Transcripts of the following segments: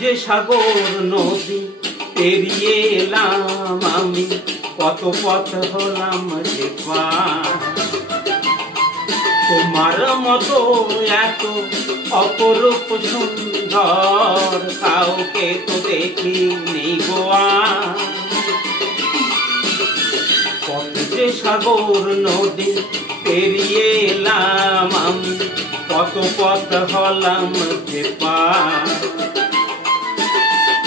যে সাগর নদী পেরিয়ে এলাম আমি, কত পথ হলাম যে পার। তোমার মতো এত অপরূপ সুন্দর কাউকে তো দেখিনি গো আর। কত যে সাগর নদী পেরিয়ে এলাম আমি, কত পথ হলাম যে পার।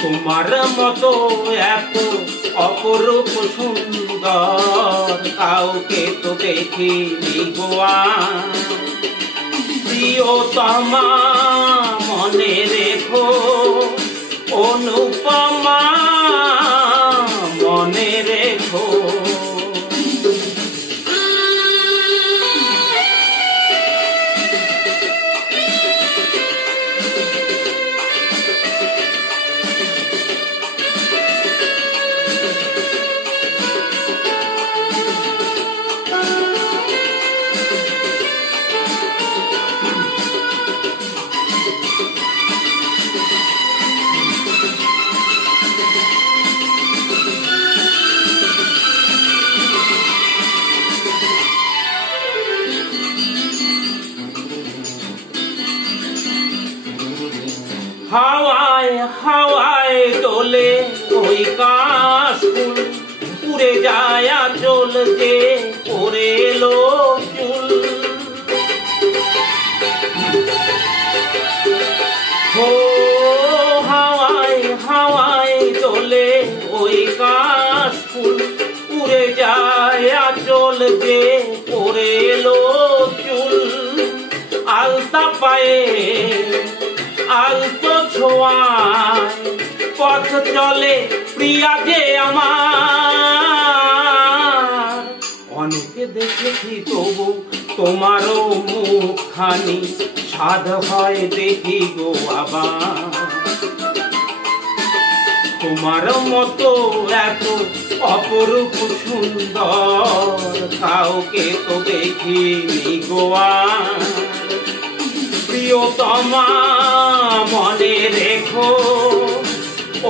তোমার মতো এত অপরূপ সুন্দর কাউকে তো দেখিনি গো আর। প্রিয়তমা মনে রেখো, অনুপমা মনে রেখো। হাওয়ায় হাওয়ায় দোলে ওই কাশফুল, উড়ে যায় আঁচল যে পরে এলো চুল। হো হাওয়ায় হাওয়ায় দোলে ওই কাশফুল, উড়ে যায় আঁচল যে পরে এলো চুল। আলতা পায়ে আলতো ছোঁয়ায় পথ চলে প্রিয়া যে আমার। অনেকে দেখেছি তবু তোমারও মুখখানি, সাধ হয় দেখি গো আবার। তোমার মতো এত অপরূপ সুন্দর কাউকে তো দেখিনি গো আর। প্রিয়তমা মনে রেখো,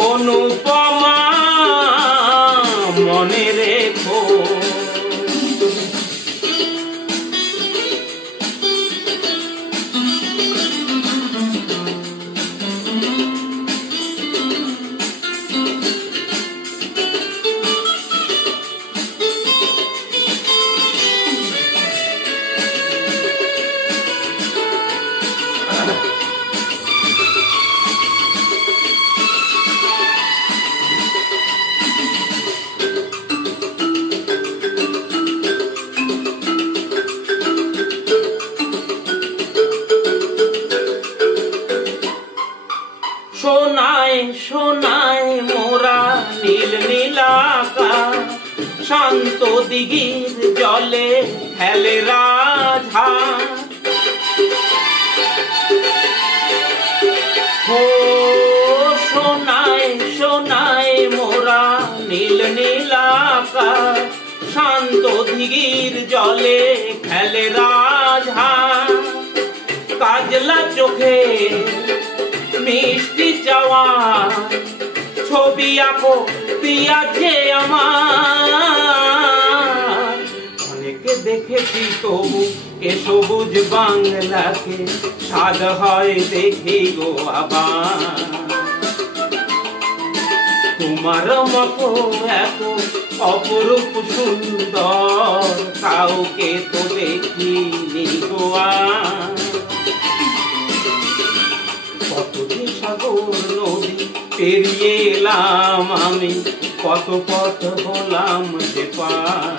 অনুপমা মনে রেখো। সোনায় সোনায় মোরা নীল নীলাকাশ, শান্ত দিঘির জলে খেলে রাজহাঁস। হো সোনায় সোনায় মোরা নীল নীলাকাশ, শান্ত দিঘির জলে খেলে রাজহাঁস। কাজলা চোখে মিষ্টি চাওয়া ছবি আঁকো প্রিয়া যে আমার। অনেকে দেখেছি তবু এ সবুজ বাংলাকে, সাজ হয় দেখি গো আবার। তোমার মতো এত অপরূপ সুন্দর কাউকে তো দেখিনি গো আর। কত যে সাগর নদী পেরিয়ে এলাম আমি, কত পথ হলাম যে পার।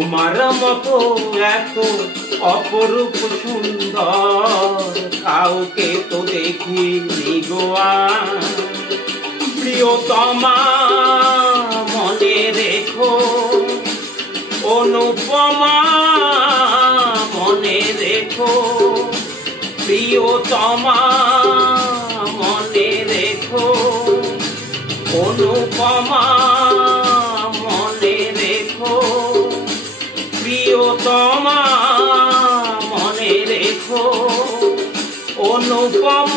তোমার মতো এত অপরূপ সুন্দর কাউকে তো দেখিনি গো আর। প্রিয়তমা মনে রেখো, অনুপমা মনে রেখো, প্রিয়তমা মনে রেখো, অনুপমা মনে রেখো, প্রিয়তমা মনে রেখো, অনুপমা